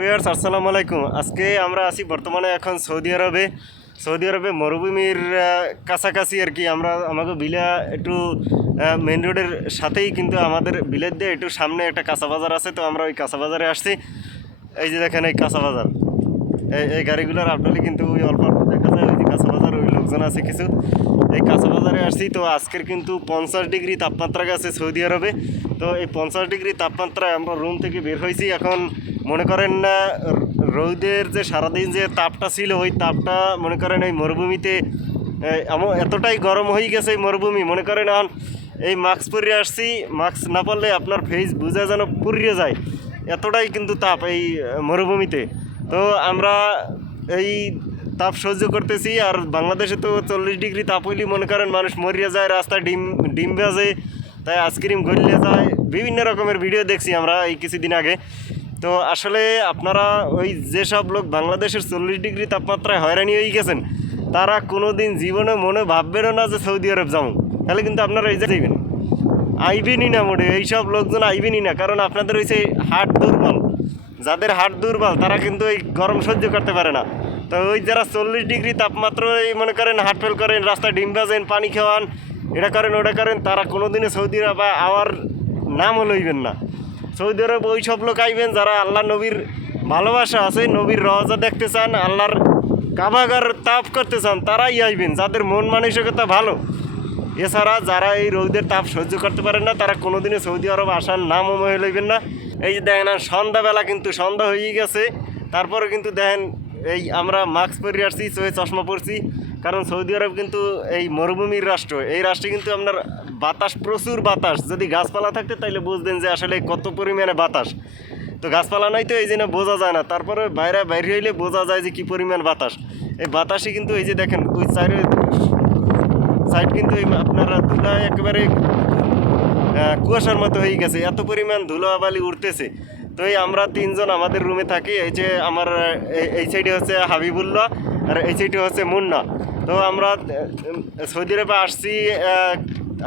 Viewers আসসালামু আলাইকুম। আজকে আমরা আছি বর্তমানে এখন সৌদি আরবে মরুভূমির কাছাকাছি আর কি। আমাকে বিলা একটু মেন রোডের সাথেই, কিন্তু আমাদের বিলের দিয়ে একটু সামনে একটা কাঁচা বাজার আছে। তো আমরা ওই কাঁচা বাজারে আসছি। এই যে দেখেন এই কাঁচা বাজার, এই গাড়িগুলোর আপডালি কিন্তু ওই অল্প অল্প দেখা যায়। ওই যে কাঁচা বাজার, ওই লোকজন আছে কিছু। এই কাঁচা বাজারে আসছি। তো আজকের কিন্তু 50 ডিগ্রি তাপমাত্রা গেছে সৌদি আরবে। তো এই 50 ডিগ্রি তাপমাত্রায় আমরা রুম থেকে বের হয়েছি। এখন মনে করেন না, রৌদের যে সারাদিন যে তাপটা ছিল, ওই তাপটা মনে করেন এই মরুভূমিতে এতটাই গরম হয়ে গেছে। এই মরুভূমি মনে করেন এখন এই মাস্ক পরিয়ে আসছি। মাস্ক না পরলে আপনার ফেস বুঝা যেন পুড়িয়ে যায়, এতটাই কিন্তু তাপ এই মরুভূমিতে। তো আমরা এই তাপ সহ্য করতেছি। আর বাংলাদেশে তো 40 ডিগ্রি তাপ হইলে মনে করেন মানুষ মরিয়া যায়, রাস্তায় ডিম বাজে, তাই আইসক্রিম গলিয়ে যায়। বিভিন্ন রকমের ভিডিও দেখছি আমরা এই কিছুদিন আগে। তো আসলে আপনারা ওই যেসব লোক বাংলাদেশের 40 ডিগ্রি তাপমাত্রায় হয়রানি হয়ে গেছেন, তারা কোনো দিন জীবনে মনে ভাববেনও না যে সৌদি আরব যাবো। তাহলে কিন্তু আপনারা এই যে যাইবেন, আইবেনই না মোটে। এইসব লোকজন আইবেনই না, কারণ আপনাদের হয়েছে হার্ট দুর্বল। যাদের হার্ট দুর্বল তারা কিন্তু এই গরম সহ্য করতে পারে না। তো ওই যারা 40 ডিগ্রি তাপমাত্রায় মনে করেন হার্ট ফেল করেন, রাস্তায় ডিম বাজেন, পানি খাওয়ান, এটা করেন ওটা করেন, তারা কোনোদিনে সৌদি আরব আওয়ার নামও লইবেন না। সৌদি আরব ওই সব লোক আইবেন যারা আল্লাহ নবীর ভালোবাসা আছে, নবীর রওজা দেখতে চান, আল্লাহর কাবাগার তাপ করতে চান, তারাই আইবেন যাদের মন মানসিকতা ভালো। এছাড়া যারা এই রৌদের তাপ সহ্য করতে পারেন না, তারা কোনোদিনে সৌদি আরব আসার নামও মনে লইবেন না। এই যে দেখেন সন্ধ্যাবেলা, কিন্তু সন্ধ্যা হয়ে গেছে, তারপরে কিন্তু দেখেন এই আমরা মাস্ক পরে আসছি, চোখে চশমা পরছি। কারণ সৌদি আরব কিন্তু এই মরুভূমির রাষ্ট্র। এই রাষ্ট্রে কিন্তু আপনার বাতাস, প্রচুর বাতাস। যদি গাছপালা থাকতে তাইলে বুঝতেন যে আসলে কত পরিমাণে বাতাস। তো গাছপালা নাই, তো এই জন্য বোঝা যায় না। তারপরে বাইরে হইলে বোঝা যায় যে কী পরিমাণ বাতাস। এই বাতাসে কিন্তু এই যে দেখেন ওই সাইড কিন্তু আপনারা ধুলা একেবারে কুয়াশার মতো হয়ে গেছে, এত পরিমাণ ধুলোবালি উঠতেছে। তো এই আমরা তিনজন আমাদের রুমে থাকি। এই যে আমার এই সাইডে হচ্ছে হাবিবুল্লাহ, আর এই সাইডে হচ্ছে মুন্না। তো আমরা সৌদি আরবে আসছি,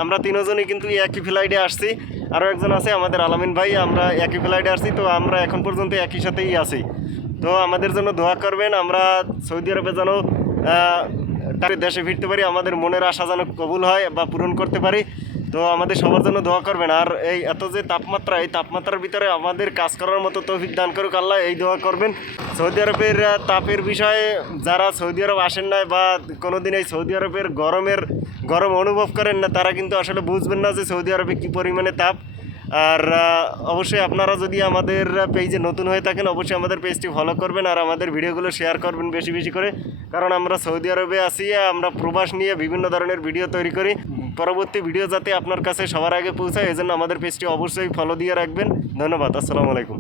আমরা তিনজনই কিন্তু একই ফ্লাইটে আসছি। আরও একজন আছে আমাদের আলামিন ভাই, আমরা একই ফ্লাইটে আসছি। তো আমরা এখন পর্যন্ত একই সাথেই আছি। তো আমাদের জন্য দোয়া করবেন, আমরা সৌদি আরবে যেন দেশে ফিরতে পারি, আমাদের মনের আশা যেন কবুল হয় বা পূরণ করতে পারি। তো আমাদের সবার জন্য দোয়া করবেন। আর এই এত যে তাপমাত্রা, এই তাপমাত্রার ভিতরে আমাদের কাজ করার মতো তৌফিক দান করুক আল্লাহ, এই দোয়া করবেন। সৌদি আরবের তাপের বিষয়ে যারা সৌদি আরব আসেন না বা কোনোদিন এই সৌদি আরবের গরম অনুভব করেন না, তারা কিন্তু আসলে বুঝবেন না যে সৌদি আরবে কী পরিমাণে তাপ। আর অবশ্যই আপনারা যদি আমাদের পেজে নতুন হয়ে থাকেন, অবশ্যই আমাদের পেজটি ফলো করবেন আর আমাদের ভিডিওগুলো শেয়ার করবেন বেশি বেশি করে। কারণ আমরা সৌদি আরবে আছি, আমরা প্রবাস নিয়ে বিভিন্ন ধরনের ভিডিও তৈরি করি। পরবর্তী ভিডিও যাতে আপনার কাছে সবার আগে পৌঁছায়, এজন্য আমাদের পেজটি অবশ্যই ফলো দিয়ে রাখবেন। ধন্যবাদ। আসসালামু আলাইকুম।